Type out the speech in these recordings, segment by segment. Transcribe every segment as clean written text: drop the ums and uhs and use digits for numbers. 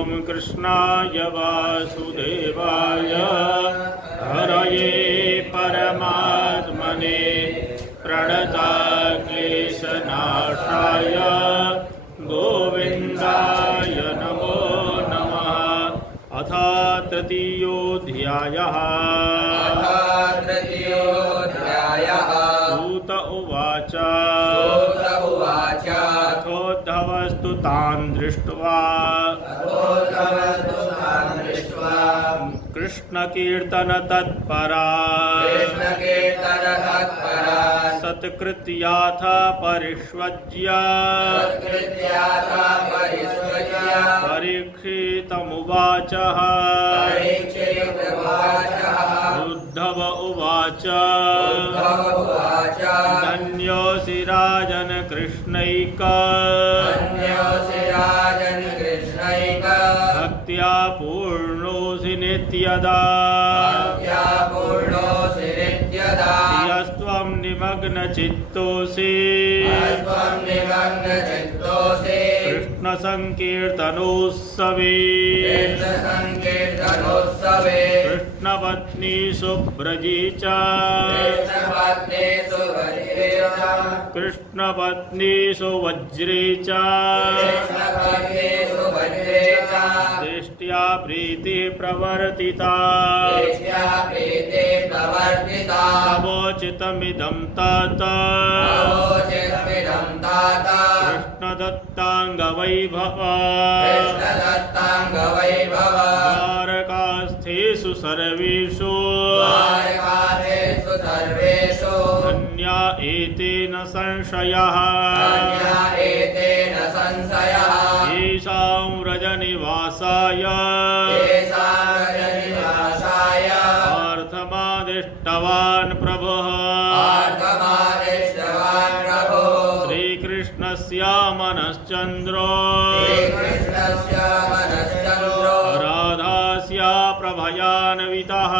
ॐ कृष्णाय वासुदेवाय हरये परमात्मने प्रणतक्लेशनाशाय गोविन्दाय नमो नमः। अथ तृतीयोऽध्यायः। सूत उवाच अथोद्धवस्तु तान् दृष्ट्वा कृष्णकीर्तन तत्परा सत्कृत्याथ परिष्वज्य परीक्षितमुवाच उद्धव उवाच धन्योऽसि राजन् कृष्णैक भक्त्या पूर्णोऽसि नित्यदा यस्त्वं निमग्नचित्तोऽसि कृष्णसङ्कीर्तनोत्सवे कृष्णपत्नी सुव्रजी च कृष्णपत्नी सुवज्रे च दृष्ट्या प्रीतिः प्रवर्तिता तवोचितमिदं तात कृष्णदत्ताङ्गवैभव द्वारकास्थेषु सर्वेषु धन्या एतेन संशयः येषां व्रजनिवासाय अर्थमादिष्टवान् प्रभुः श्रीकृष्णस्य मनश्चन्द्रो राधास्य प्रभयान्वितः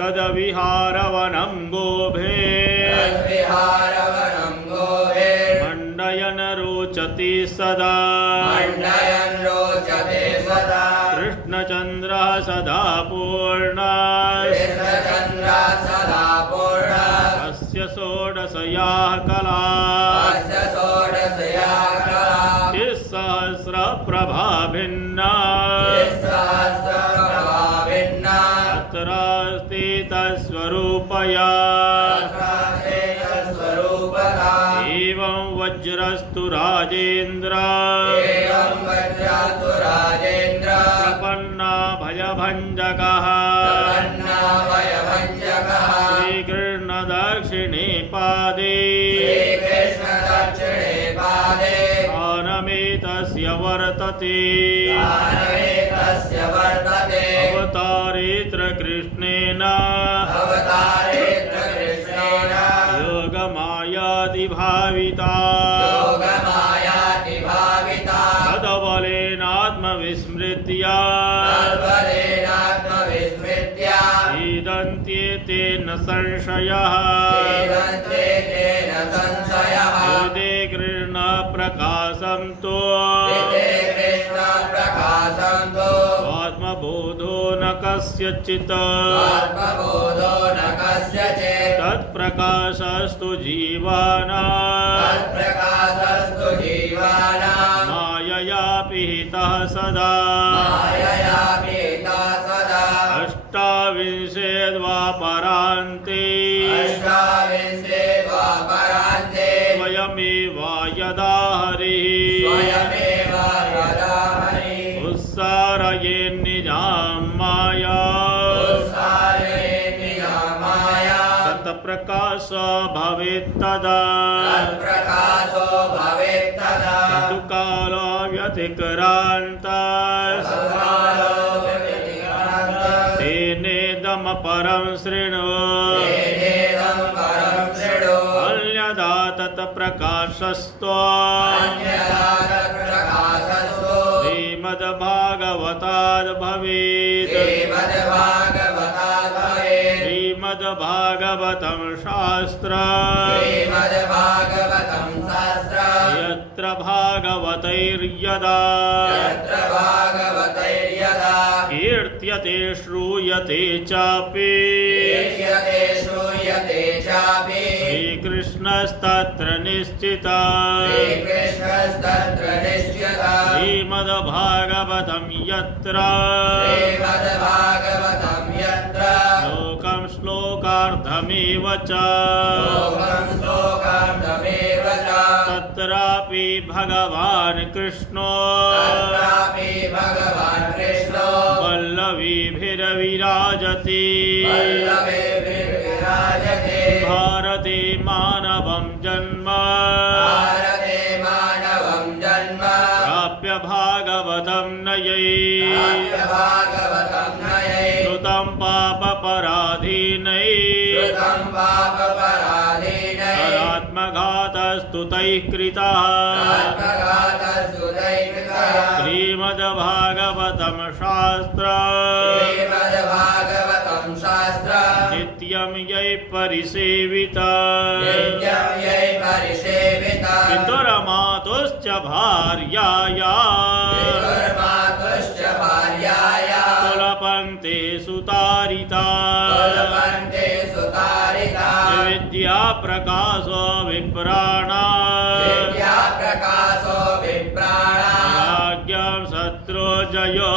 तद्विहारवनं गोभे मण्डयन् रोचते सदा कृष्णचन्द्रः सदा पूर्णः अस्य षोडशयाः कलाः सहस्रप्रभा भिन्ना तत्रास्ति तत्स्वरूपया एवं वज्रस्तु राजेन्द्र प्रपन्ना भयभञ्जकः श्रीकृष्ण दक्षिणे पादे स्थानमेतस्य वर्तते अवतारेत्र कृष्णेन योगमायादिभाविता तदबलेनात्मविस्मृत्य सीदन्त्येतेन संशयः हृदे कृष्णप्रकाशं तु आत्मबोधो न कस्यचित् तत्प्रकाशस्तु जीवानां मायया पिहितः सदा अष्टाविंशे द्वापरान्ते स्वयमेवा यदा हरिः उत्सारयेन्निजां माया तत्प्रकाश भवेत्तदा तु कालो व्यतिक्रान्तः तेनेदमपरं शृणु अन्यथा तत्प्रकाशस्तो श्रीमद्भागवताद् भवेत् श्रीमद्भागवतं शास्त्रम् यत्र भागवतैर्यदा कीर्त्यते श्रूयते चापि श्रीकृष्णस्तत्र निश्चितः श्रीमद्भागवतं यत्र श्लोकं श्लोकार्धमेव च तत्रापि भगवान् कृष्णो वल्लवीभिर्विराजति भारते मानवं जन्म प्राप्य भागवतं नयैः श्रुतं पापपराधीनैः आत्मघातस्तुतैः कृतः श्रीमद्भागवतं शास्त्रम् नित्यं यै परिसेवितः पितुर्मातुश्च भार्याया कुलपन्ते सुतारिता विद्या प्रकाशो विप्राणाः राज्ञां शत्रो जयो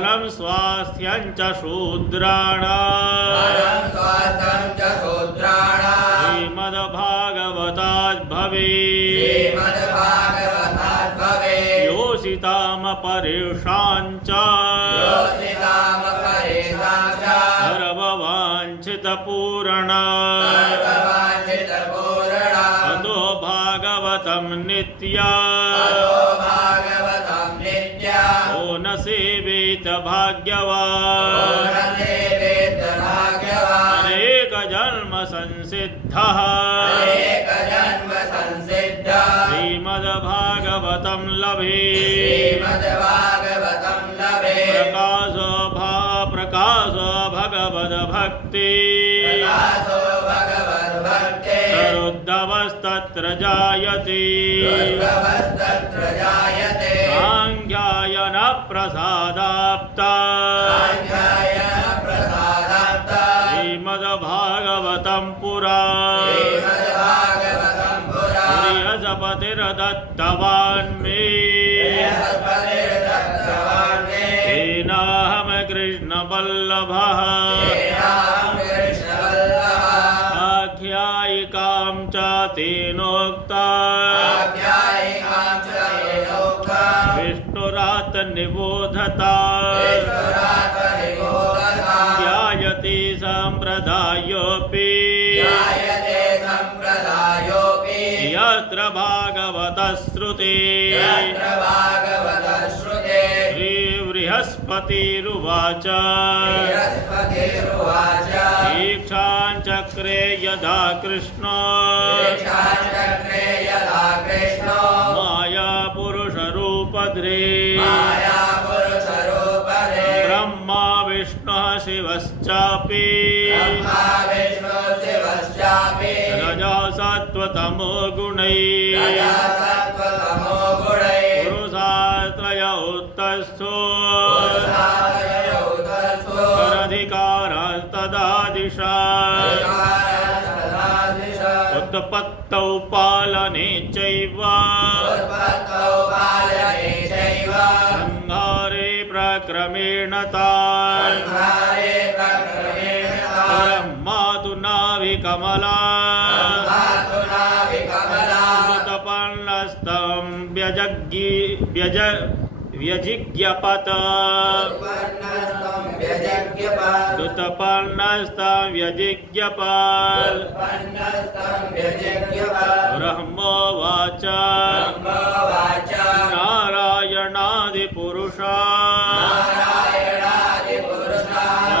धनं स्वास्थ्यं च शूद्राणाम् श्रीमद्भागवतात् भवेत् योषितामपरेषां च सर्ववाञ्छितपूरणा अतो भागवतं नित्या ओ न सेवेत भाग्यवान् अनेक जन्म संसिद्धः श्रीमद्भागवतं लभेत् प्रकाशो भगवद्भक्ति तरुद्धवस्तत्र जायते साङ्ख्यायन प्रसादाप्ता श्रीमद्भागवतं पुरा बृहस्पतिर्दत्तवान् मे तेनाहं कृष्णवल्लभः आख्यायिकां च तेनोक्ता विष्णुरात् निबोधता ध्यायति सम्प्रदायोऽपि यत्र भागवतश्रुते श्रीबृहस्पतिरुवाच दीक्षाञ्चक्रे यदा कृष्णो मायापुरुषरूपधरे ब्रह्मा विष्णुः शिवश्चापि रजः सत्त्वतमो गुणैः पुरुषात्रयोतस्थो अधिकारस्तदादिशा उत्पत्तौ पालने चैव संहारे प्रक्रमेण तान् ब्रह्मा तु नाभिकमला मृतपन्नस्तं व्यजिज्ञपत दुतपन्नस्तं व्यजिज्ञपत् ब्रह्मोवाच नारायणादिपुरुषा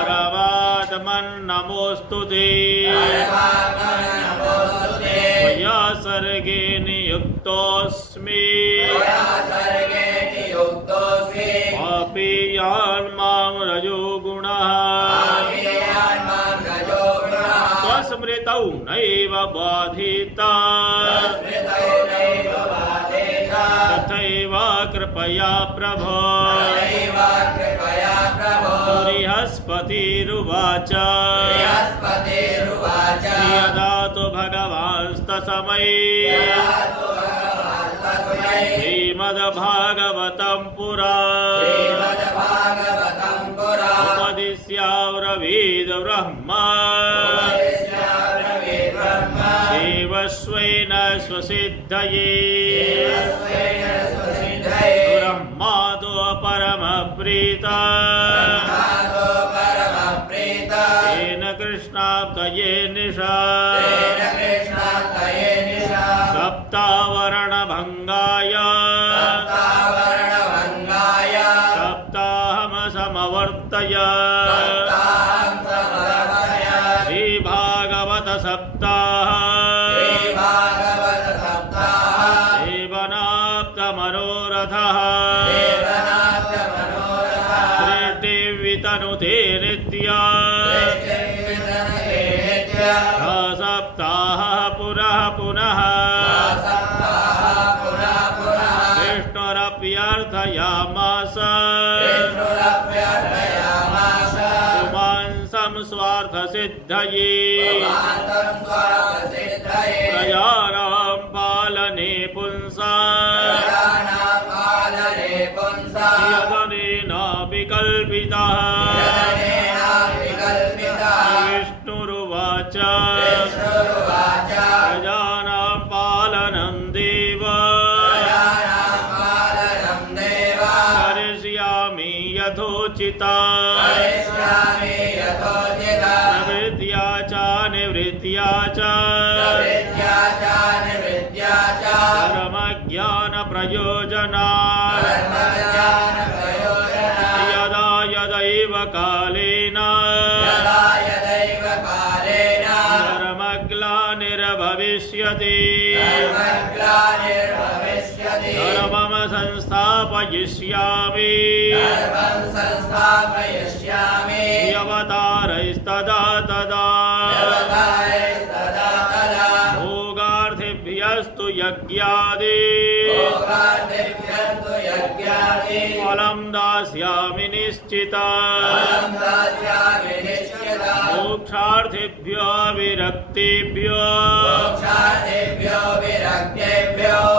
परमात्मन् नमोऽस्तु ते मया सर्गे नियुक्तोऽस्मि पापीयान् मां रजोगुणः स्वस्मृत स्मृतौ नैव बाधिता तथैव कृपया प्रभो बृहस्पतिरुवाच यदा तु भगवांस्तसमये श्रीमद्भागवतं पुरा उपदिश्याब्रवीद् ब्रह्मा देवस्वेन स्वसिद्धये ब्रह्मादो परमप्रीता तेन कृष्णाब्दये निशा सप्तावरणभङ्गाय सप्ताहमसमवर्तय श्रीभागवत सप्ताह सेवनाप्तमनोरथः सृष्टिवितनुते नित्या सप्ताह पुनः पुनः विष्णुरप्यर्थयामास पुमांसं स्वार्थसिद्धये प्रजानां पालने पुंसा यदनेन विकल्पितः विष्णुरुवाच प्रजानां पालनं देव करिष्यामि यथोचिता प्रवृत्त्या च निवृत्त्या च धर्मज्ञानप्रयोजनात् यदा यदैव कालेन धर्मग्लानिर्भविष्यति धर्मं संस्थापयिष्यामि अवतारैस्तदा तदा भोगार्थिभ्यस्तु यज्ञादि फलं दास्यामि निश्चिता मोक्षार्थिभ्यो विरक्तिभ्यो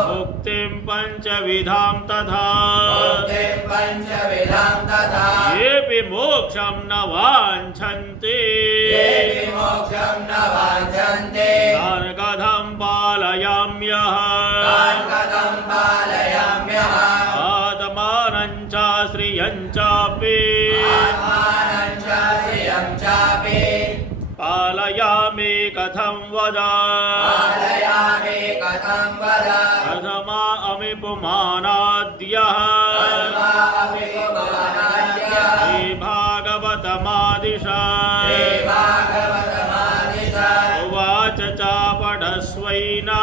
मुक्तिं पञ्चविधां तथा येऽपि मोक्षं न वाञ्छन्ति तान् कथं पालयाम्यः आत्मानं च श्रियं चापि पालयामि कथं वद कथमा अमि पुमानाद्यः श्रीभागवतमादिशा उवाच चापडस्वैना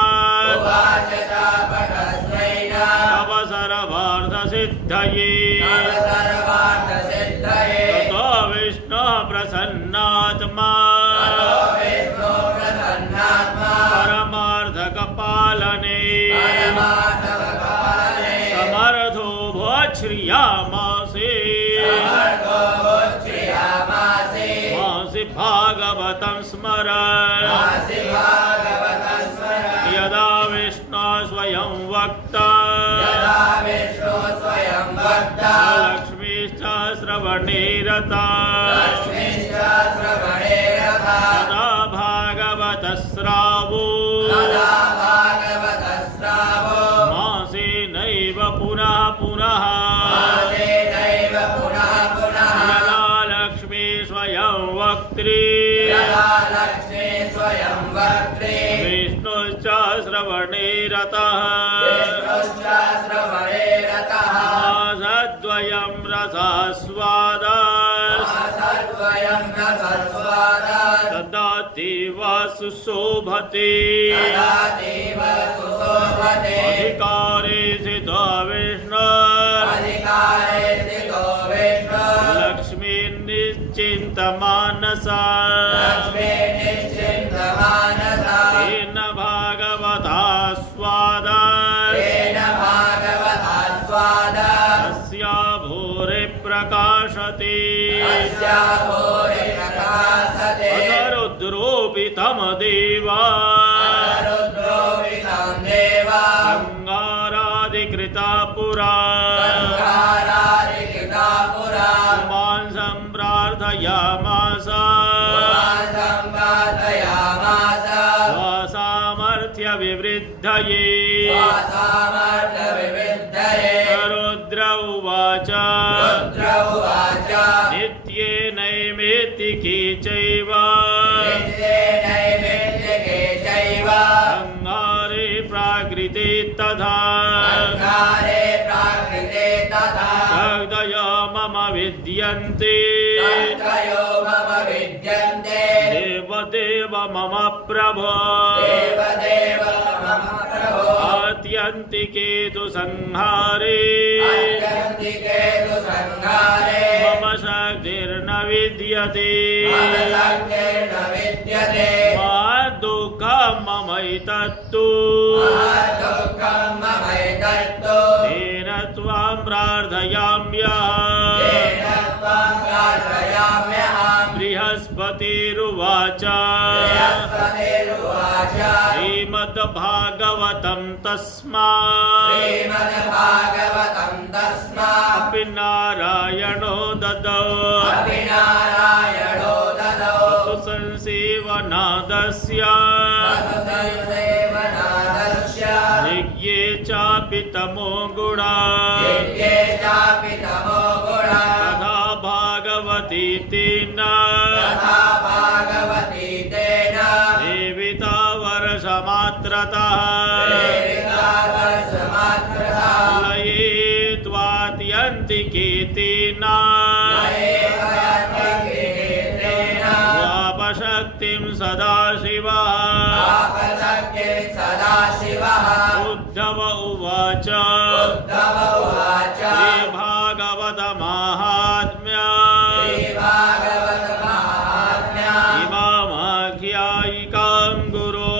तव सर्वार्थसिद्धये ततो विष्णुः प्रसन्नात्मा परमार्थकपालने समर्थो भोच्छ्रियामासे मासि भागवतं स्मर यदा विष्णु स्वयं वक्ता लक्ष्मीश्च श्रवणे रता तदा भागवतस्रावो मासेनैव पुनः पुनः यदा लक्ष्मी स्वयं वक्त्री विष्णुश्च श्रवणे रतः मासद्वयं रसास्वादात् तदा देव सुशोभते अधिकारे स्थितो विष्णु लक्ष्मी निश्चिन्तमानसा रुद्रोवितां देवा संहारादिकृता पुरा संहारादिकृता पुरा पुमान् सम्प्रार्थयामास संप्रार्थयामास स्वसामर्थ्यविवृद्धये स्वसामर्थ्यविवृद्धये रुद्र उवाच रुद्र उवाच नित्ये नैमित्तिके चैव नित्ये नैमित्तिके चैव संहारे प्राकृते तथा संहारे प्राकृते तथा सदयो मम विद्यन्ते सत्तयो मम विद्यन्ते देवदेव मम प्रभो देवदेव मम प्रभो आत्यन्तिके तु संहारे आत्यन्तिके तु संहारे मम शक्तिर्न विद्यते मम शक्तिर्न विद्यते महद्दुःखं ममैतत्तु महद्दुःखं ममैतत्तु तेन त्वां प्रार्थयाम्यहम् तेन त्वां प्रार्थयाम्यहम् बृहस्पतिरुवाच बृहस्पतिरुवाच श्रीमद्भागवतं तस्मात् श्रीमद्भागवतं तस्मात् अपि नारायणो ददौ अपि नारायणो ददौ संसेवनादस्य संसेवनादस्य यज्ञे चापि तमो गुणा यज्ञे चापि तमो गुणा तथा भागवती तेन तथा भागवती तेन सेविता वर्षमात्रतः प्रेरिता वर्षमात्रता लये त्वात्यन्तिके तेन वापशक्तिं सदाशिवः सदाशिवः उद्धव उवाच उद्धव उवाच श्रीभागवतमाहात्म्य श्रीभागवतमाहात्म्यम् इमामाख्यायिकां गुरो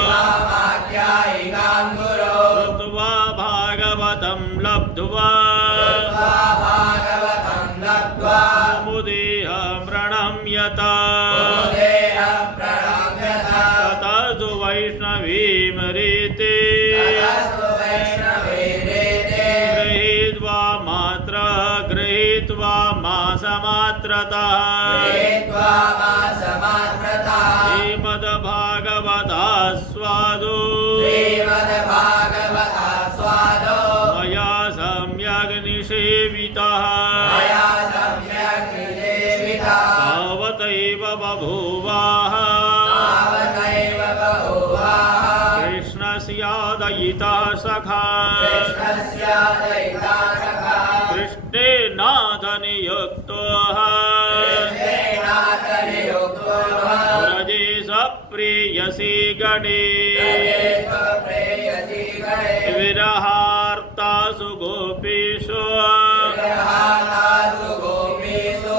इमामाख्यायिकां गुरो श्रुत्वा भागवतं लब्ध्वा भागवतं लब्ध्वा मुदेह प्रणम्यत मुदेहं प्रणम्यत ततस्तु वैष्णवीमरीते ततस्तु वैष्णवीरेते गृहीत्वा मासमात्रतः गृहीत्वा मासमात्रतः श्रीमद्भागवतास्वादो श्रीमद्भागवतास्वादो मया सम्यग् निषेवितः मया सम्यक् निषेवितः तावतैव बभूवः तावदैव बहुवाः कृष्णस्यादयितः सखा कृष्णस्य दयिता सखा कृष्णेनाथनियुक्तः कृष्णेनाथनियुक्तो व्रजे सप्रेयसी गणे प्रेयसी गणे विरहार्तासु गोपीषु विरहातासु गोपीषु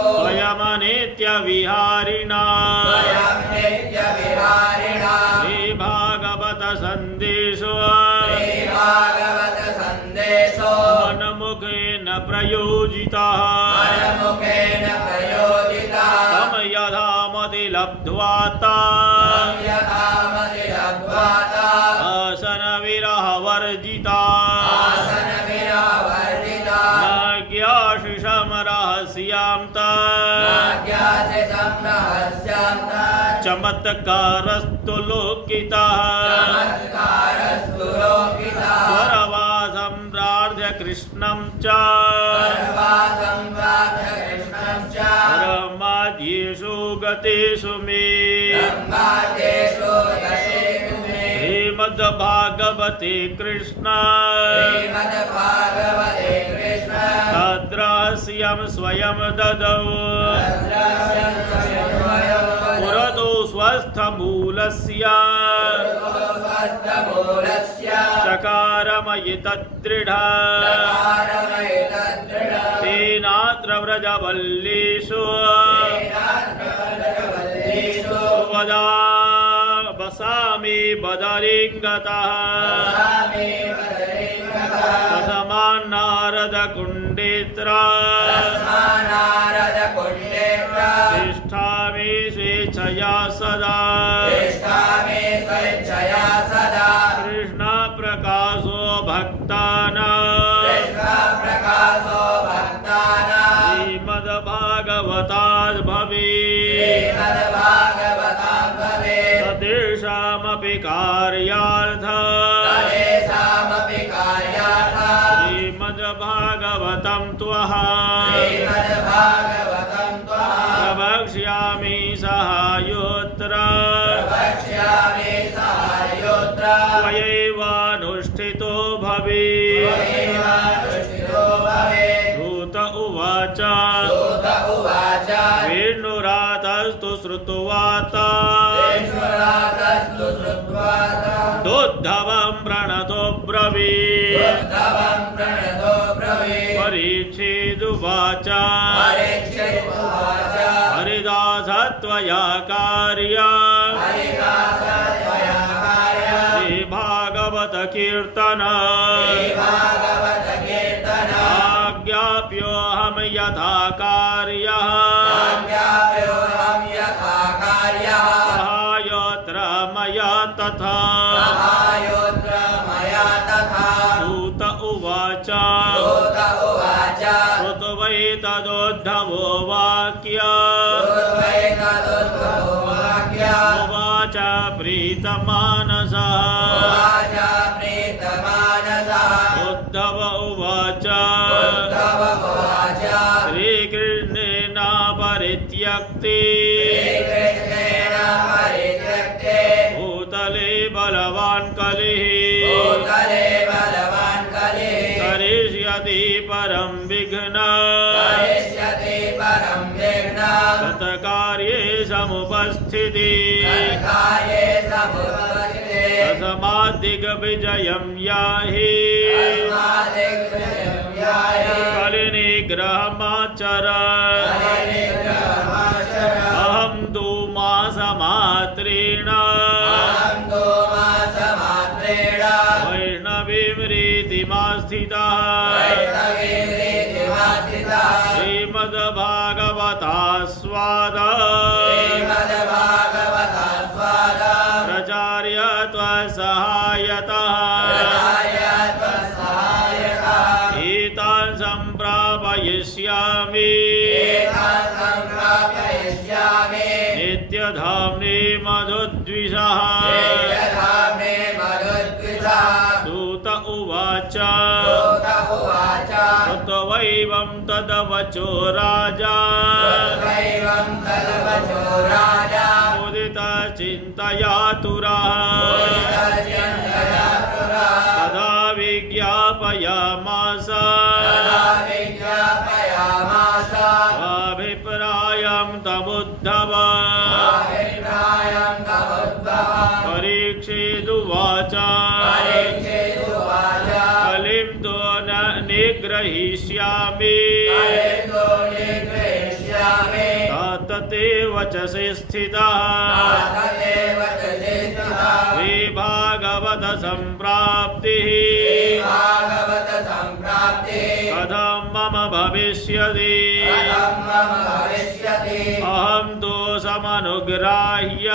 स्वयमनित्यविहारिणा स्वयं नित्यविहारिणा श्रीभागवत सन्देशो श्रीभागवत सन्देशो मनमुखेन प्रयोजितः मनमुखेन प्रयोजितः तम यथामति लब्ध्वा यथामति लब्ध्वाता आसनविरहवर्जिता आसनविरहवर्जिता नाज्ञाशिषं रहस्यां नाज्ञासि संरहस्यान्त चमत्कारस्तु लोकितः चमत्कारस्तु लोकितः स्वरवासं प्रार्थ्य कृष्णं च सर्वासं प्रार्थ्य कृष्णं च ब्रह्माद्येषु गतेषु मे ब्रह्मादेशो यशेषु मे श्रीमद्भागवते कृष्ण श्रीमद्भागवते कृष्ण तद्रहस्यं स्वयं ददौ तद्रहस्यं स्वयं पुरतो स्वस्थमूलस्य स्वस्थमूलस्य चकारमयि तद्दृढा तेनात्र व्रजवल्लीषु वदा वसामि बदरिङ्गतः कथमान्नारदकुण्डेत्र तिष्ठामि स्वेच्छया सदा कार्यार्थ तदेषामपि कार्यार्थ श्रीमद्भागवतं त्वः श्रीमद्भागवतं त्वः प्रवक्ष्यामि सहायोत्र प्रवक्ष्यामि सहायोत्र त्वयैवानुष्ठितो भवेत् त्वयैवानुष्ठितो भवेत् सूत उवाच सूत उवाच विष्णुरातस्तु श्रुत्वात विष्णुरातस्तु श्रुत्वा दोद्धवं प्रणतो ब्रवीत् बुद्धवं प्रणतो ब्रवीत् परीक्षिदुवाच परीक्षितुवाच हरिदास त्वया कार्य हरिदासत्वया कार्य श्रीभागवत कीर्तन श्रीभागवत कीर्तन आज्ञाप्योऽहं यथा कार्यः आज्ञाप्योऽहं यथा कार्यः सहायोत्र मया तथा सहायोत्र मया तथा सूत उवाच सूत उवाच श्रुत्वैतदोद्धवो वाक्य श्रुत्वैतदुद्धवो वाक्यम् उवाच प्रीतमानसः उवाच प्रीतमानसः उद्धव उवाच उद्धव उवाच श्रीकृष्णेन परित्यक्ते श्रीकृष्णेन परित्यक्ते भूतले बलवान् कलिः भूतले बलवान् कलिः करिष्यति परं विघ्न करिष्यति परं विघ्नं सत्कार्ये समुपस्थिति सत्कार्ये समुपस्थिते तस्माद्दिग्विजयं याहि तस्माद्दिग्विजयं याहि कलिनिग्रहमाचर कलिनिग्रहमाचर अहं धूमासमात्रेण अहं धूमासमात्रेण वैष्णवीमरीतिमास्थितः वैष्णवीरीतिमास्थितः श्रीमद्भागवतास्वाद श्रीमद्भागवतास्वाद प्रचार्य त्वसहायतः प्रचार्य त्वसहायतः एतान् सम्प्रापयिष्यामि एतान् सम्प्रापयिष्यामि नित्यधाम्ने मधुद्विषः नित्यधाम्ने मरुद्विषः सूत उवाच सूत उवाच श्रुत्वैवं तदवचो राजा त्वैवं तद्वचो राजा मुदितचिन्तयातुरः मुदितचिन्तयातुरः तदा विज्ञापयामास तदा विज्ञापयामास स्वाभिप्रायं तमुद्धव स्वाभिप्रायं तमुद्धव परीक्षिदुवाच परीक्षितुवाच कलिं तु न निग्रहीष्यामि कलितो निग्रहीष्यामि तते वचसि स्थितः तदेव च चेष्टितः श्रीभागवत सम्प्राप्तिः श्रीभागवत सम्प्राप्तिः कथं मम भविष्यति कथं मम भविष्यति अहं दोषमनुग्राह्य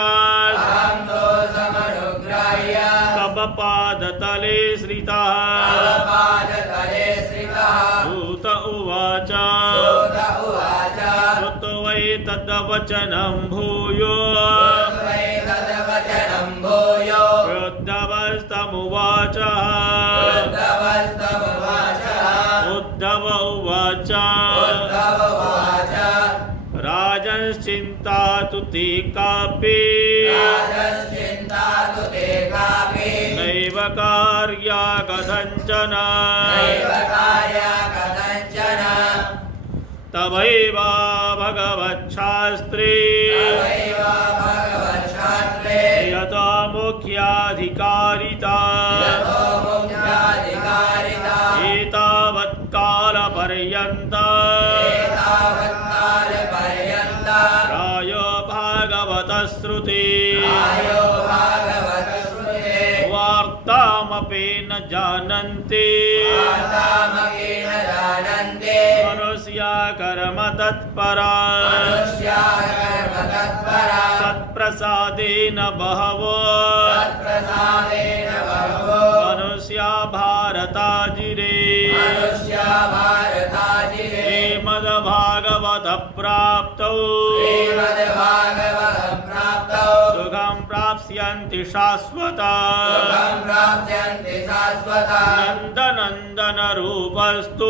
अहं दोषमनुग्राह्य तव पादतले श्रितः तव पादतले श्रितः सूत उवाच सूत उवाच श्रुत्वैतद्वचनं भूयो त्वैतद्वचनं भूयो क्रुद्धवस्तमुवाच बुद्धवस्तमुवाच उद्धव उवाच उद्धव उवाच राजश्चिन्ता तु ते कापि राजश्चिन्ता तु ते कापि नैव कार्या कथञ्चन नैव कार्या कथञ्चन तवैव भगवच्छास्त्रे तवैव भगवच्छास्त्रे यथा मुख्याधिकारिता यतो मुख्याधिकारिता एतावत्कालपर्यन्तम् एतावत्कालपर्यन्तम् प्रायो भागवतश्रुते आयो भागवतश्रुते वार्तामपि न जानन्ति वार्तामपि न जानन्ति मनुष्या कर्म तत्परा मनुष्या कर्म तत्परा तत्प्रसादेन बहवो तत्प्रसादेन बहवो मनुष्या भारताजिरे मनुष्या भारताजिरे श्रीमद्भागवत प्राप्तौ श्रीमद्भागवतं प्राप्तौ सुखं प्राप्स्यति प्राप्स्यन्ति शाश्वता सुखं प्राप्स्यन्ति शाश्वता नन्दनन्दन रूपस्तु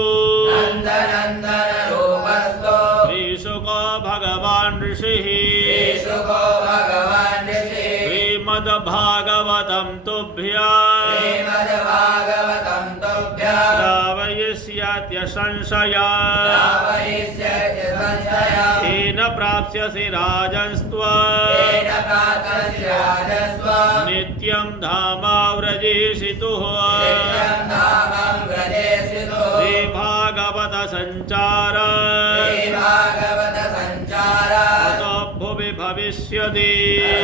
नन्दनन्दनरूपस्थो श्रीशुको भगवान् ऋषिः श्रीशुको भगवान् ऋषिः श्रीमद्भागवतं तुभ्यः श्रीमद्भागवतं तुभ्यः श्रावयिष्यत्यसंशया श्रावयिष्यति संशयम् तेन प्राप्स्यसि राजन्स्त्व तेन प्राप्स्यसि राजस्वम् नित्यं धामाव्रजेषितुः नित्यं धामं व्रजेषितो श्रीभागवत संचार श्रीभागवत संचार ततो भुवि भविष्यति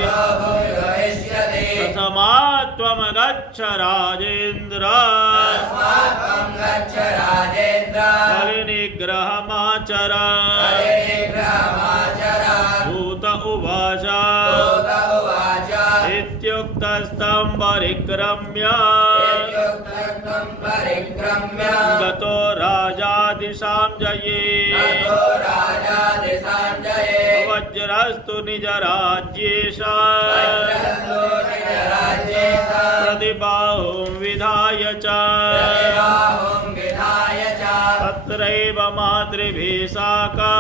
ततो भुवि भविष्यति प्रथमात्वं गच्छ राजेन्द्र तस्मात् त्वं गच्छ राजेन्द्र बलिनिग्रहमाचर बलिनिग्रहमाचर सूत उवाच सूत उवाच इत्युक्तस्तं परिक्रम्य इत्युक्तं परिक्रम्य गतो राजादिशां जये ततो राजा दिशाञ्जये वज्रस्तु निजराज्येश वज्रस्तो निजराज्येश प्रतिबाहुं विधाय च प्रतिबाहुं विधाय च तत्रैव मातृभिः साका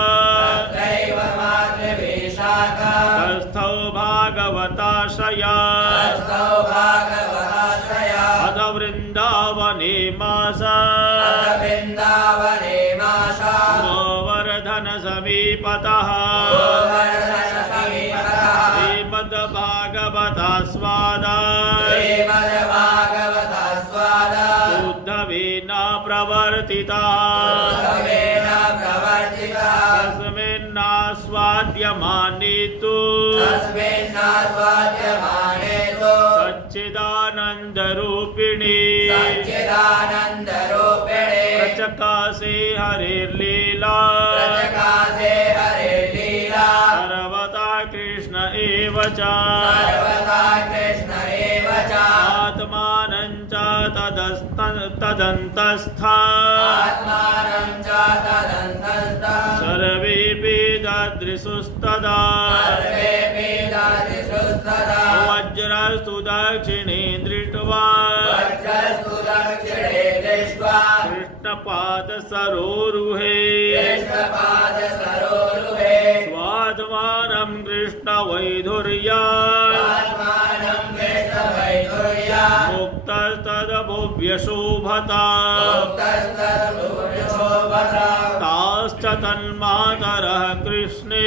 तत्रैव मातृभिः साकं तस्थौ भागवताशया हस्तौ भागवताश्रया अथ वृन्दावने मास अथ वृन्दावने मासा गोवर्धन समीपतः गोवर्धनसमीपतः श्रीमद्भागवतास्वादा श्रीमद्भागवतास्वादा उद्धवेना प्रवर्तिता उद्धवेन प्रवर्तितः तस्मिन्नास्वाद्यमाने तु तस्मिन्नास्वाद्यमाने तु सच्चिदानन्दरूपिणी सच्चिदानन्दरूपिणे प्रचकासे हरिर्लीला प्रचकासे हरिर्लीला सर्वदा कृष्ण एव च सर्वदा कृष्ण एव च आत्मानं च तदन्तस्था आत्मानं च तदन्तस्थं सर्वेऽपि ददृशुस्तदा सर्वेऽपि ददृशुस्तदा वज्रस्तु दक्षिणे दृष्ट्वा वज्रस्तु दक्षिणे दृष्ट्वा कृष्णपादसरोरुहे कृष्णपादसरोरुहे स्वात्मानं कृष्णवैधुर्या आत्मानं कृष्णवैधुर्या मुक्तस्तदभुव्यशोभता मुक्तस्तद्भुजशोभता ताश्च तन्मातरः कृष्णे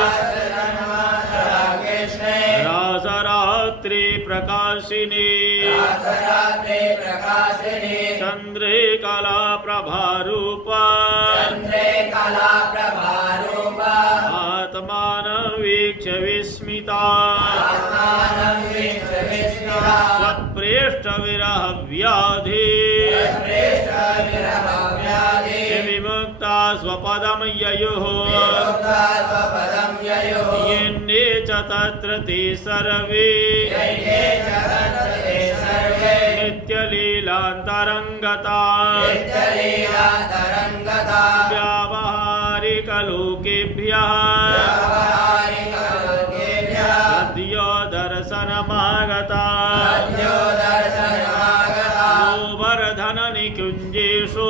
आसनमातरः कृष्णे रासरात्रि प्रकाशिने रासरात्रे प्रकाशिने चन्द्रे कलाप्रभारूपा चन्द्रे कलाप्रभारूपा आत्मानं वीक्ष्य विस्मिता आत्मानं वीक्ष्य विस्मिता स्वप्रेष्ठविरहव्याधि श्रेष्ठविरहव्याधि विमुक्ता स्वपदं ययुः विमुक्ता स्वपदं ययुः येन्ने च तत्र ते सर्वे यैते च तत्र ते सर्वे नित्यलीलान्तरङ्गता नित्यलीलातरङ्गता व्यावहारिकलोकेभ्यः व्यावहारिकलोकेभ्यः सद्यो दर्शनमागता सद्यो दर्शनमागता गोवर्धननिकुञ्जेषु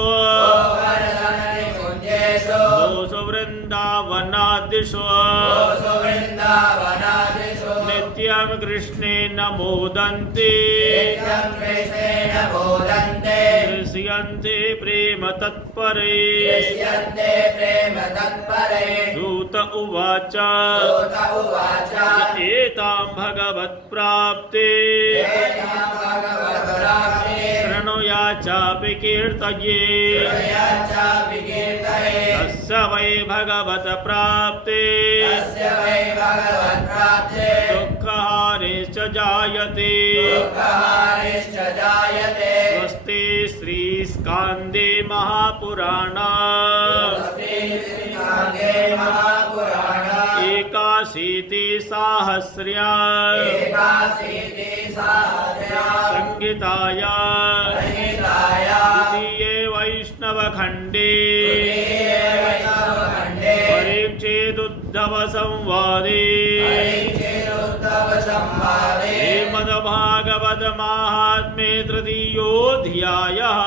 गोवर्धननिकुञ्जेषु गोसु वृन्दावनादिषु गोसु वृन्दावनादिषु नित्यं कृष्णेन मोदन्ति नित्यं कृष्णेन बोधन्ते दृश्यन्ते प्रेम तत्परे दृश्यन्ते प्रेम तत्परे दूत उवाच सूत उवाच एतां भगवत्प्राप्ते एतां भगवत्प्राप्ते शृणुया चापि कीर्तये शृणुयाचापि कीर्तये तस्य वै भगवत्प्राप्ते तस्य वै भगवत्प्राप्ते दुःखहारिश्च जायते दुःखहारिश्च जायते स्वस्ति श्रीस्कान्दे महापुराण स्वस्ति श्रीकान्दे महापुराण एकाशीतिसाहस्र्या एकाशीतिसहस्र्या संहिताया संहिताया द्वितीये वैष्णवखण्डे द्वितीये वैष्णवखण्डे परीक्षेदुद्धव संवादे परीक्षेदुद्धवसंवादे श्रीमद्भागवतमाहात्म्ये तृतीयोऽध्यायः।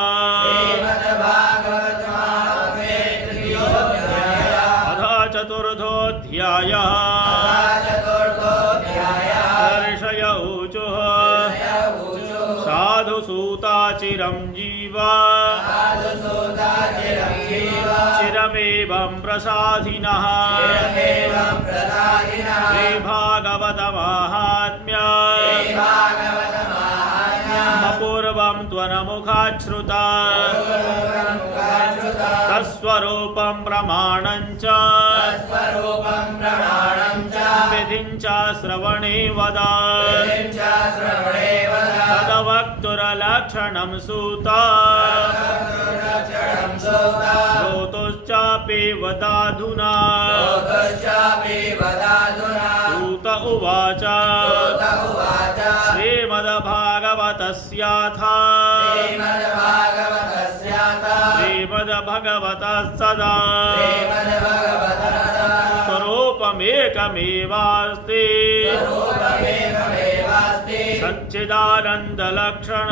श्रीमद्भागवतमाहात्म्ये तृतीयोऽध्यायः। अथ चतुर्थोऽध्यायः। ऋषय ऊचुः साधुसूता चिरं जीवा चिरमेवं प्रसादिनः श्रीभागवतमाहात्म्यमपूर्वं त्वनमुखाच्छ्रुता तत्स्वरूपं प्रमाणं च विधिं च श्रवणे वद तदवक्तुरलक्षणं सूता श्रोतोश्चापि वदाधुना सूत उवाच श्रीमद्भगवतः सदा स्वरूपमेकमेवास्ति सच्चिदानन्दलक्षण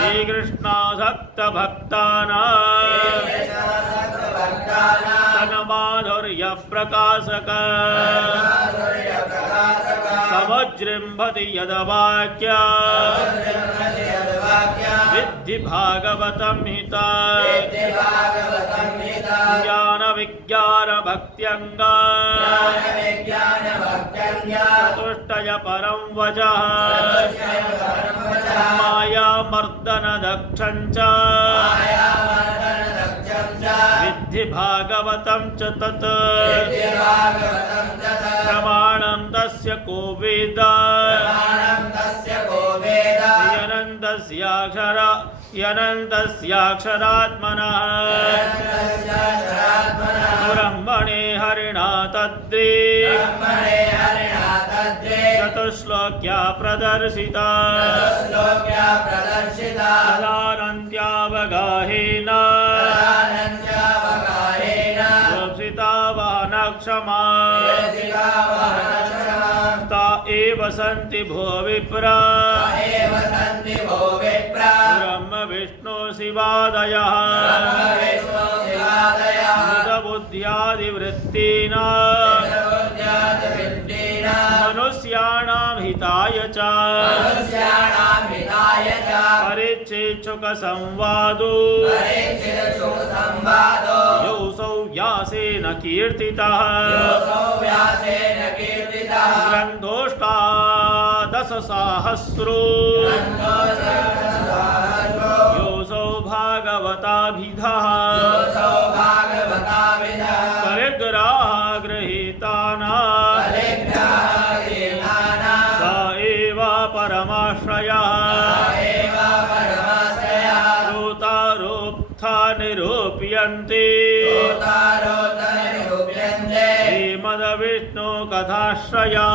श्रीकृष्णासक्तभक्तानां तन्माधुर्यप्रकाशक समुज्जृम्भति यद्वाक्य विद्धि भागवतं हिता ज्ञानविज्ञानभक्त्यङ्गा चतुष्टय परं वचः मायामर्दनदक्षं च विद्धि भागवतं च तत् प्रमाणं तस्य को वेद यनन्तस्याक्षरात्मनः ब्रह्मणे हरिणा तद्रे चतुश्लोक्या प्रदर्शिता तदानन्त्यावगाहेन स्वप्सिता वाहनक्षमा ता एव सन्ति भो विप्रा ब्रह्म विष्णु शिवादयः बुद्ध्यादिवृत्तीनां मनुष्याणां हिताय च परिच्छेच्छुकसंवादो योऽसौ व्यासेन कीर्तितः ग्रन्थोऽष्टादशसहस्रो योऽसौ भागवताभिधः परिग्रहगृहीतानां स एव परमाश्रयः श्रोतारोक्था निरूप्यन्ते श्रीमद्विष्णु कथाश्रया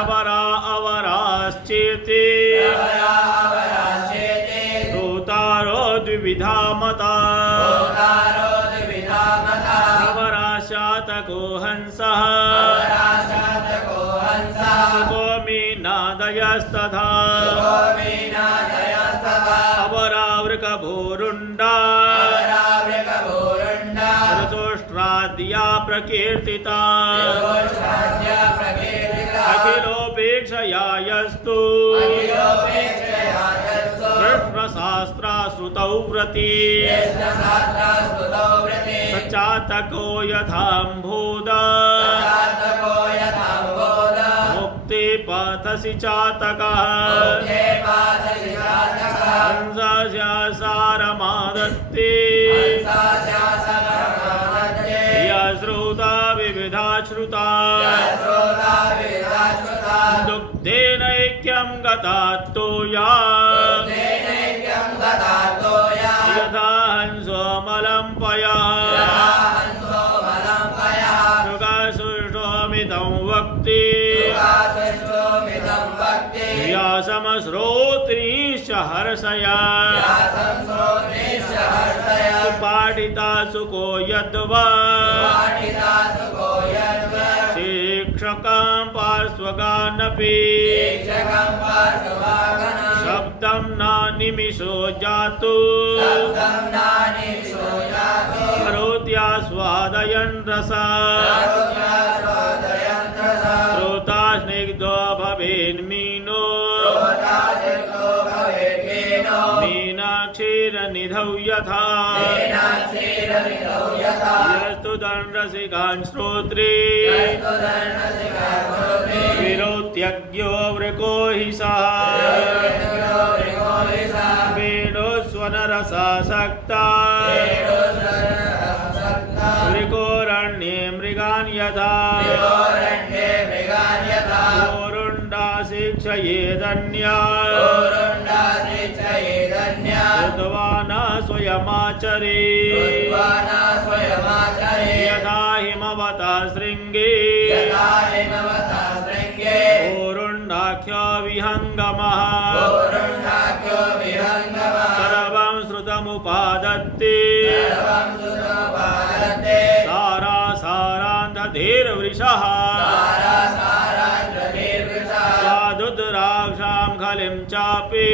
अवरा अवराश्चेते श्रोतारो द्विविधा मता अवराशातको हंसः सुकोमी नादयस्तथा अवरावृकभोरुण्डा ऋतुष्ट्राद्या प्रकीर्तिता अखिलोपेक्षया यस्तु कृष्णशास्त्राश्रुतौ व्रती सचातको यथाम्भोदा मुक्ति पथसि चातकः हंसस्य सारमादत्ते यश्रुता विविधा श्रुता दुग्धेनैक्यं गता तोया यथा हंसोमलं पयः सुखसुष्ठुमिदं वक्ति व्यासमश्रोत्रीश्च हर्षया पाठिता सुको यद्वा ईक्षकं पार्श्वगानपि ईक्षकं पार्श्वगानम् शब्दं नानिमिषो जातु शब्दं नानिमिषो जातु करोत्यास्वादयन् करोत्यास्वादयन् रसः श्रोता स्निग्धो भवेन्मीनो श्रोतासिद्धो भवेन्मीनो मीनाक्षीरनिधौ यथा मीनाक्षीरनिधौ यथा यस्तु दण्डरसिकान् श्रोत्रे यस्तु दण्डरसिकान् श्रोत्रे विरोत्यज्ञो वृको हि सः विरोत्यज्ञो वृको हि सः वेणुस्वनरसासक्ता वृकोरण्ये मृगान् यथा वृकोरण्ये मृगान् यथा गोरुण्डा शिक्षयेदन्या गोरुण्डाशिक्षयेदन्या श्रुतवाना स्वयमाचरे श्रुत्वाना स्वयमाचरे यथा हिमवता शृङ्गे यथा हिमवता शृङ्गे गोरुण्डाख्यो विहङ्गमः गोरुण्डाख्यो विहङ्गमः सर्वं श्रुतमुपादत्ते सर्वं श्रुतमुपादत्ते सारान्धधीर्वृषः सारासारान्धधीर्वृषः साधुद्राक्षां खलिं चापि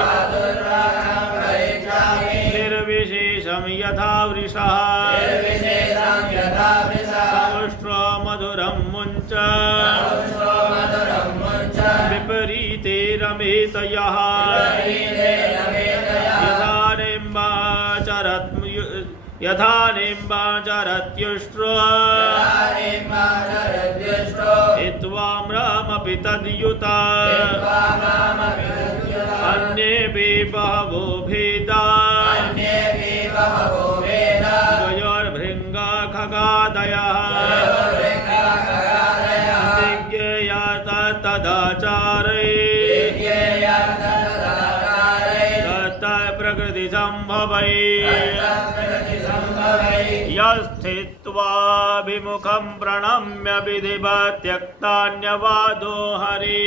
साधुरागं परिचामि निर्विशेषं यथा वृषः निर्विशेषं यथा वृषः समुष्ट्रो मधुरं मुञ्च समुष्ट्रो मधुरं मुञ्च विपरीते रमेत यः विपरीते रमेत यः यथा निम्बाचरत्युष्ट्रो निम्बाचरत्युष्ट्रो हित्वाम्रमपि तद्युता अन्येऽपि बहवो भेदा अन्येऽपि बहवो भेदा द्वयोर्भृङ्गा खगादयः विज्ञेया तदाचारे प्रकृतिसम्भवै यस्थित्वाभिमुखं प्रणम्य विधिवत् त्यक्तान्यवादो हरि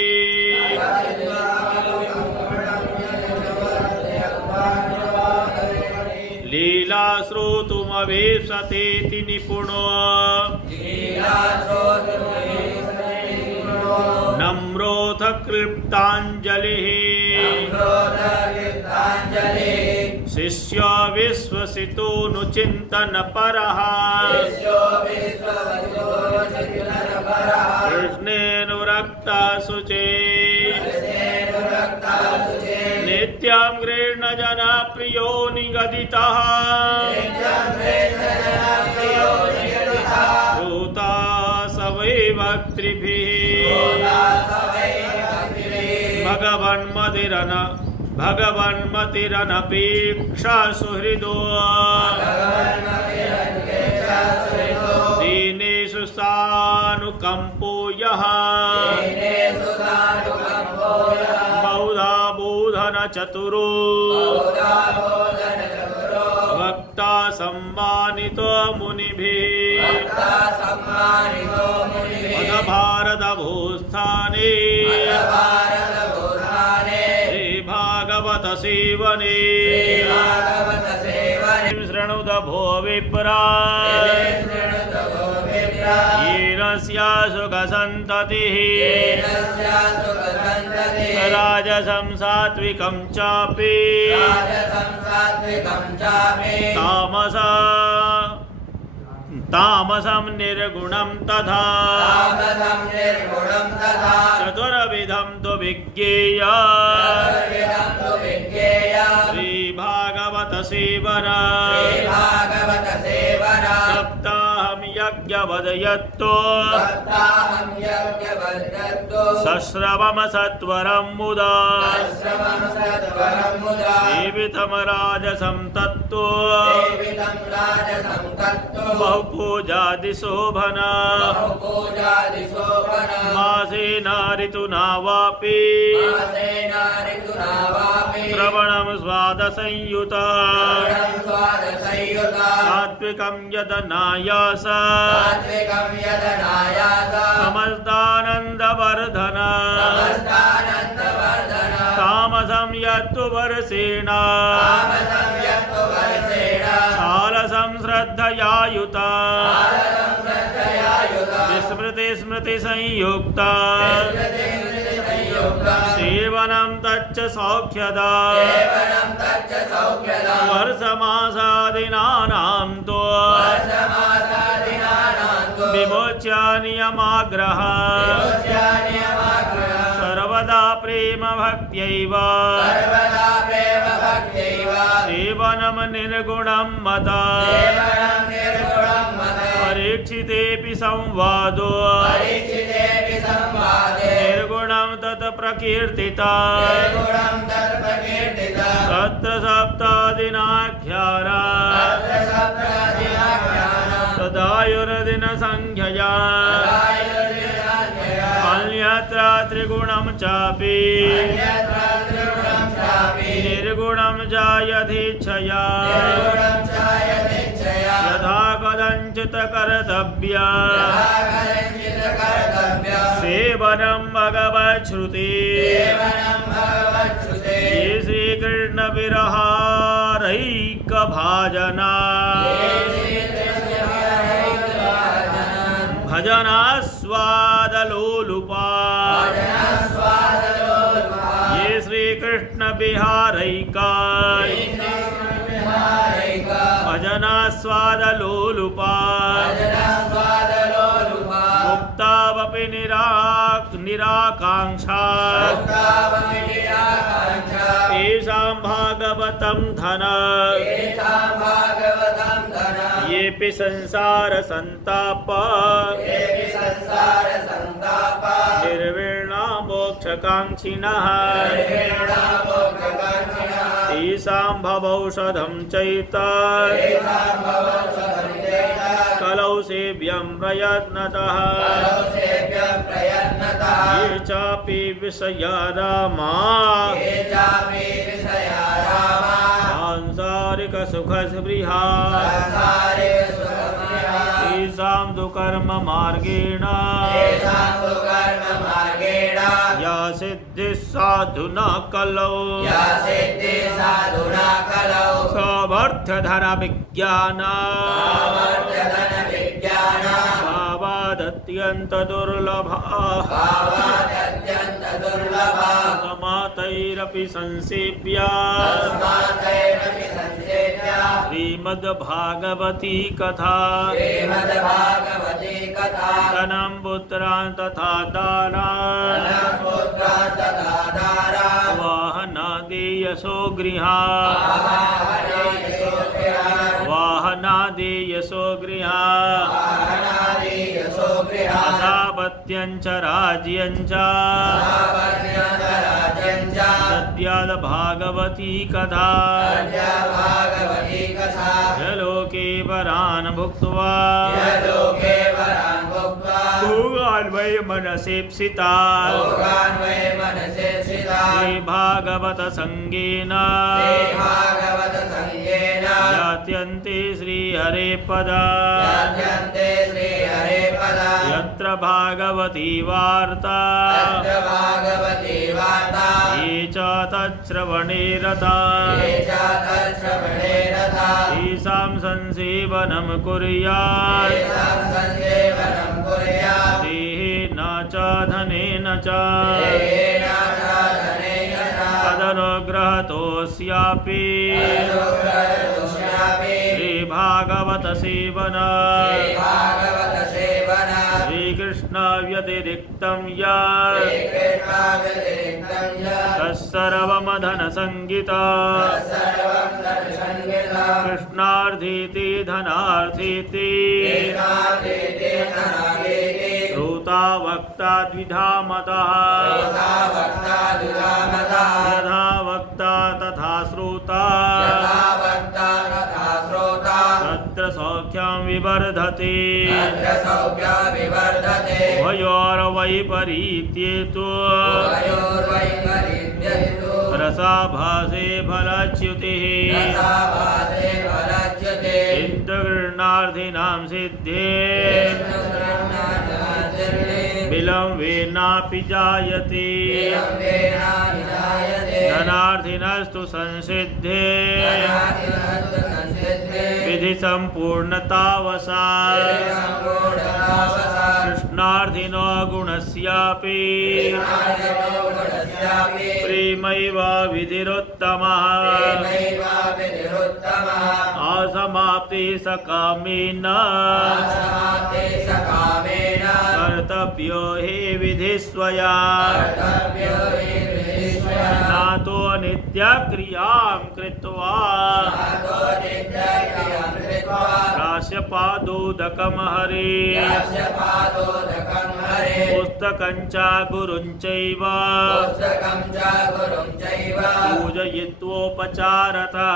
लीला श्रोतुमभीप्सतेति निपुणो नम्रोऽथ क्लिप्ताञ्जलिः शिष्यो विश्वसितोऽनुचिन्तनपरः कृष्णेऽनुरक्ता शुचे नित्यं गृह्णजनप्रियो निगदितः श्रोता सवै भक्तृभिः भगवन्मतिरनपेक्षा सुहृदो दीनेषु सानुकम्पो यः बहुधा बोधनचतुरो वक्ता सम्मानितो मुनिभिः भारतभूस्थाने श्रीभागवत सेवने शृणुत भो विप्रा येन सुखसन्ततिः राजसं सात्विकं चापि तामसं निर्गुणं तथा चतुर्विधं तु विज्ञेया श्रीभागवत सेवना सप्ताहं यज्ञवदयत्तो सश्रवम सत्वरं मुदा सेवितं राजसं तत्तो बहुपूजादिशोभना मासेना ऋतुना वापि श्रवणं स्वादसंयुता सात्विकं यदनायास समस्तानन्दवर्धन तामसं यत्तु वर्षेण शालसं श्रद्धया युता तिष्ठति स्मृति संयुक्ता सेवनं तच्च सौख्यदा वर्षमासादिनानां तु विमोच्य नियमाग्रह सर्वदा प्रेम भक्त्यैव सेवनं निर्गुणं मता परीक्षितेऽपि संवादो निर्गुणं तत् प्रकीर्तिता तत्र सप्तादिनाख्याना तदायुर्दिनसंख्यया अन्यत्र त्रिगुणं चापि निर्गुणं जायधीच्छया यथा कथञ्चित् कर्तव्या सेवनं भगवच्छ्रुते ये श्रीकृष्णविरहारैकभाजना भजनास्वादलोलुपा ये श्रीकृष्ण बिहारैका भजनास्वादलोलुपा मुक्तावपि निराकाङ्क्षा तेषां भागवतं धन येऽपि संसारसन्ताप निर्विण्णा मोक्षकाङ्क्षिणः तेषां भवौषधं चैत कलौ सेव्यं प्रयत्नतः ये चापि विषया रामा सांसारिकसुखस्पृहा तेषां तु कर्ममार्गेण या सिद्धिः साधुना कलौ सामर्थ्यधनविज्ञाना भावादत्यन्तदुर्लभाः समातैरपि संसेव्या श्रीमद्भागवती कथा धनं पुत्रान् तथा दानान् वाहनादेयसो गृहान् वाहनादेयसो गृहान् अथापत्यं च राज्यं च सद्याद्भागवती कथा यलोके वरान् भुक्त्वा भोगान् वै मनसेप्सिता श्रीभागवतसङ्गेन यात्यन्ते श्रीहरे पदा यत्र भागवती वार्ता ये च तच्छ्रवणे रता तेषां संसेवनं कुर्यात् देहेन च धनेन च तदनुग्रहतोऽस्यापि श्रीभागवतसेवन श्रीकृष्णव्यतिरिक्तं यत् तत्सर्वमधनसंहिता कृष्णार्थीति धनार्थीति श्रोता वक्ता द्विधा मतः यथा वक्ता तथा श्रोता तत्र सौख्यं विवर्धते उभयोर्वैपरीत्येतु रसाभासे फलच्युतिः इन्द्रगृह्णार्थिनां सिद्धे विलम्बेनापि जायते धनार्थिनस्तु संसिद्धे विधि संपूर्णतावसा कृष्णार्थिनो गुणस्यापि कृष्णार्थिनो गुणस्यापि प्रेमैव विधिरुत्तमः प्रेमैवाभिनिरुत्तमः असमाप्ति सकामेन असमाप्ते सकामेन कर्तव्यो हि विधिस्वया कर्तव्यो हि विधिस्वया नातो नित्यक्रियां कृत्वा नातो नित्यक्रियां कृत्वा प्राश्यपादोदकं हरे यस्य पादोदकं हरे पुस्तकं च गुरुं चैव पुस्तकं च गुरुं चैव पूजयित्वोपचारतः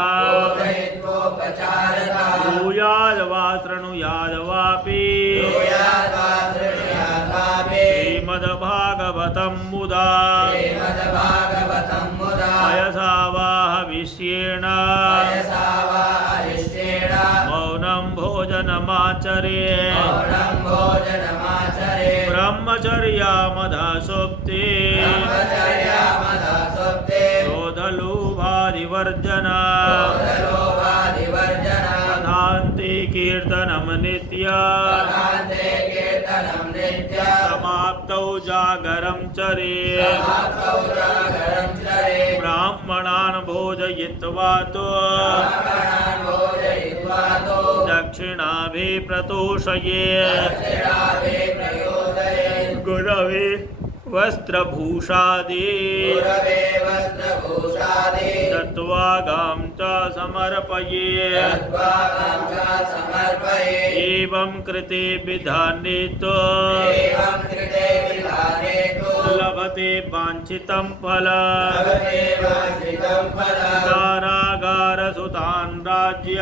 पूजयित्वोपचारतः भूयाद्वा शृणुयाद्वापि ब्रूयाद्वा शृणुयाद्वापि श्रीमद्भागवतं मुदा श्रीमद्भागवतं मुदा पयसा वा हविष्येण पयसा वा हरिष्येण मौनं भोजनमाचरे मौनं भोजनमाचरे ब्रह्मचर्यामधासुप्ते ब्रह्मचर्यामधासुप्ते क्रोधलोभादिवर्जन क्रोधलोभादिवर्जन तथान्ते कीर्तनं नित्य तथान्ते कीर्तनं नित्यं समाप्तौ जागरं चरे समाप्तौ जागरं चरे ब्राह्मणान् भोजयित्वा तु ब्राह्मणान् भोजयित्वा तु दक्षिणाभिः प्रतोषये दक्षिणाभिः प्रयोजयेत् गुरवे वस्त्रभूषादि गुरवे वस्त्रभूषादि दत्त्वा गां च समर्पये तद्भागं च समर्पये एवं कृते विधाने तु एवं कृते विधाने तु लभते वाञ्छितं फलं भवते वाञ्छितं फलं कारागारसुतान् राज्य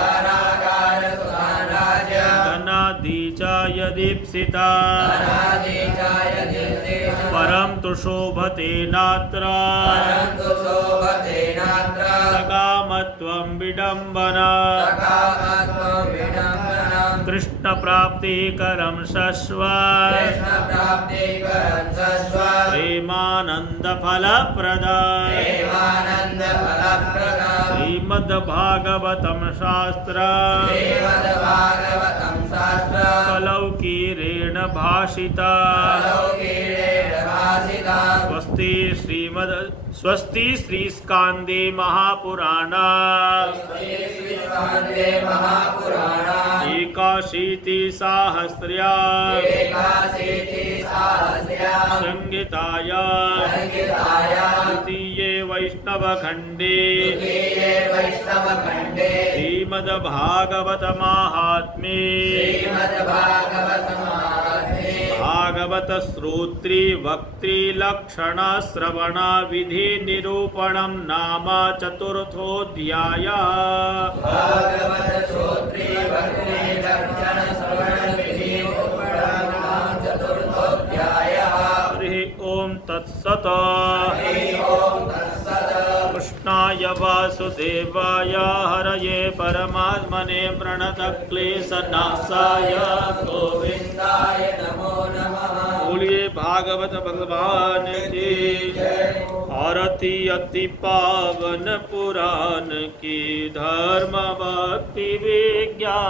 कारागारसुतान् राज्यं धनादि च यदीप्सिता धनादिचाय दीप्तिं परं तु शोभते नात्र परन्तु शोभते नात्र सकामत्वं विडम्बना सकामत्वं विडम्बनं कृष्णप्राप्तिकरं शश्व कृष्णप्राप्तिकरं शश्व प्रेमानन्दफलप्रदा प्रेमानन्दफलप्रदं श्रीमद्भागवतं शास्त्र श्रीमद्भागवतं शास्त्रं कलौकीरेण भाषिता अलौकिकेन भासितं स्वस्ति श्रीस्कान्दे महापुराणा श्रीस्कान्दे महापुराणा एकाशीतिसाहस्र्या एकाशीतिसाहस्र्या संहिताया संहिताया तृतीये वैष्णवखण्डे द्वितीये वैष्णवखण्डे श्रीमद्भागवतमाहात्म्ये श्रीमद्भागवतमाहात्म्ये भागवतश्रोत्री वक्तृलक्षण श्रवण विधि निरूपणं नाम चतुर्थोऽध्यायः भागवतश्रोत्री भक्ति लक्षण श्रवण विधि निरूपणं चतुर्थोऽध्यायः हरि ओम तत्सत् हरि ओम तत्सत् कृष्णाय वासुदेवाय हरये परमात्मने प्रणतक्लेशनाशाय गोविन्दाय नमो नमः बोलिए भागवत भगवान की आरती अति पावन पुराण की धर्म भक्ति विज्ञान